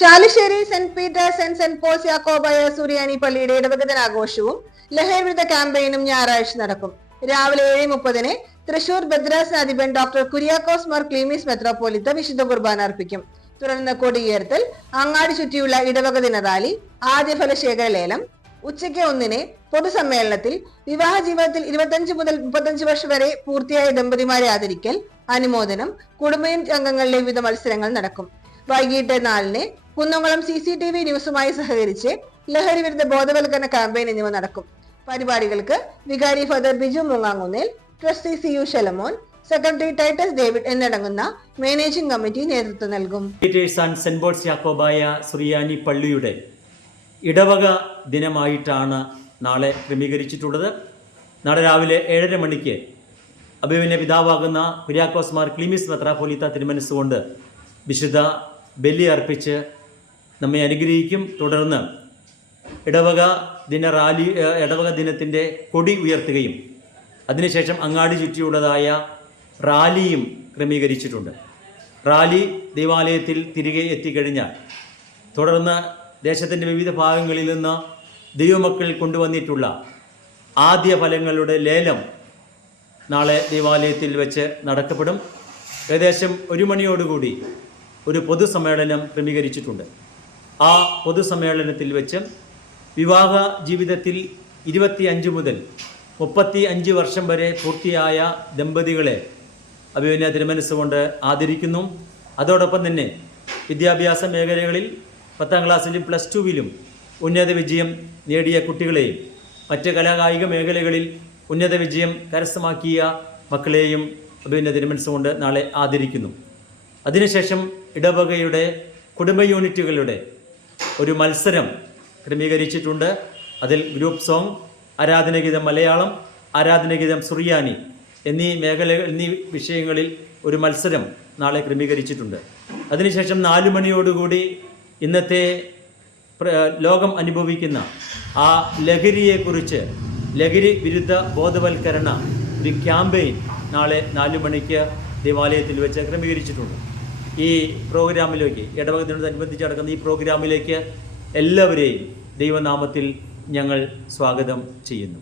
Chalissery Saint Peter's and Saint Paul's യാക്കോബായ സുറിയാനി പള്ളിയുടെ ഇടവകദിനാഘോഷവും ലഹരിവിരുദ്ധ ക്യാമ്പയിനും ഞായറാഴ്ച നടക്കും. രാവിലെ 7:30 തൃശൂർ ഭദ്രാസനാധിപൻ ഡോക്ടർ കുര്യാക്കോസ് മാർ ക്ലീമീസ് മെത്രോപോലിത്ത വിശുദ്ധ കുർബാന അർപ്പിക്കും. തുടർന്ന് കൊടിയുയർത്തൽ, അങ്ങാടി ചുറ്റിയുള്ള ഇടവകദിന റാലി, ആദ്യഫല ശേഖര ലേലം. ഉച്ചയ്ക്ക് 1 പൊതുസമ്മേളനത്തിൽ വിവാഹ ജീവിതത്തിൽ 25 മുതൽ 35 വർഷം വരെ പൂർത്തിയായ ദമ്പതിമാരെ ആദരിക്കൽ, അനുമോദനം, കുടുംബ അംഗങ്ങളിലെ വിവിധ മത്സരങ്ങൾ നടക്കും. വൈകിട്ട് 4 കുന്നംകുളം CCTV ന്യൂസുമായി സഹകരിച്ച് ലഹരി വിരുദ്ധ ബോധവൽക്കരണ ക്യാമ്പയിൻ എന്നിവ നടക്കും. പരിപാടികൾക്ക് വികാരി ഫാദർ ബിജു മുങ്ങാങ്ങുന്നേൽ, trustee CU Shalamon, secretary Titus David എന്നടങ്ങുന്ന മാനേജിംഗ് കമ്മിറ്റി നേതൃത്വം നൽകും. പീറ്റേഴ്സ് ആൻഡ് സെന്റ് പോൾസ് യാക്കോബായ സുറിയാനി പള്ളിയുടെ ഇടവക ദിനമായിട്ടാണ് നാളെ ക്രമീകരിച്ചിട്ടുള്ളത്. നാളെ രാവിലെ 7:30 മണിക്ക് അഭിമന്യ പിതാവാകുന്ന കുര്യാക്കോസ് മാർ ക്ലീമീസ് മെത്രാപോലിത്ത തിരുമനസ്സുകൊണ്ട് വിശുദ്ധ ബലി അർപ്പിച്ച് നമ്മെ അനുഗ്രഹിക്കും. തുടർന്ന് ഇടവക ദിനത്തിൻ്റെ കൊടി ഉയർത്തുകയും അതിനുശേഷം അങ്ങാടി ചുറ്റിയുള്ളതായ റാലിയും ക്രമീകരിച്ചിട്ടുണ്ട്. റാലി ദേവാലയത്തിൽ തിരികെ എത്തിക്കഴിഞ്ഞാൽ തുടർന്ന് ദേശത്തിൻ്റെ വിവിധ ഭാഗങ്ങളിൽ നിന്ന് ദൈവമക്കൾ കൊണ്ടുവന്നിട്ടുള്ള ആദ്യ ഫലങ്ങളുടെ ലേലം നാളെ ദേവാലയത്തിൽ വെച്ച് നടത്തപ്പെടും. ഏകദേശം 1 മണിയോടുകൂടി ഒരു പൊതുസമ്മേളനം ക്രമീകരിച്ചിട്ടുണ്ട്. ആ പൊതുസമ്മേളനത്തിൽ വെച്ച് വിവാഹ ജീവിതത്തിൽ 25 മുതൽ 35 വർഷം വരെ പൂർത്തിയായ ദമ്പതികളെ അഭിമന്യ തിരുമനസ്സുകൊണ്ട് ആദരിക്കുന്നു. അതോടൊപ്പം തന്നെ വിദ്യാഭ്യാസ മേഖലകളിൽ 10ാം ക്ലാസ്സിലും +2 ഉന്നത വിജയം നേടിയ കുട്ടികളെയും മറ്റ് കലാകായിക മേഖലകളിൽ ഉന്നത വിജയം കരസ്ഥമാക്കിയ മക്കളെയും അഭിമന്യ തിരുമനസ്സുകൊണ്ട് നാളെ ആദരിക്കുന്നു. അതിനുശേഷം ഇടവകയുടെ കുടുംബ യൂണിറ്റുകളുടെ ഒരു മത്സരം ക്രമീകരിച്ചിട്ടുണ്ട്. അതിൽ ഗ്രൂപ്പ് സോങ്, ആരാധനഗീതം മലയാളം, ആരാധനഗീതം സുറിയാനി എന്നീ വിഷയങ്ങളിൽ ഒരു മത്സരം നാളെ ക്രമീകരിച്ചിട്ടുണ്ട്. അതിനുശേഷം 4 മണിയോടുകൂടി ഇന്നത്തെ ലോകം അനുഭവിക്കുന്ന ആ ലഹരിയെക്കുറിച്ച് ലഹരി വിരുദ്ധ ബോധവൽക്കരണ ഒരു ക്യാമ്പയിൻ നാളെ 4 മണിക്ക് ദേവാലയത്തിൽ വെച്ച് ക്രമീകരിച്ചിട്ടുണ്ട്. ഈ പ്രോഗ്രാമിലേക്ക് ഇടവകദിനത്തോടനുബന്ധിച്ച് നടക്കുന്ന ഈ പ്രോഗ്രാമിലേക്ക് എല്ലാവരെയും ദൈവനാമത്തിൽ ഞങ്ങൾ സ്വാഗതം ചെയ്യുന്നു.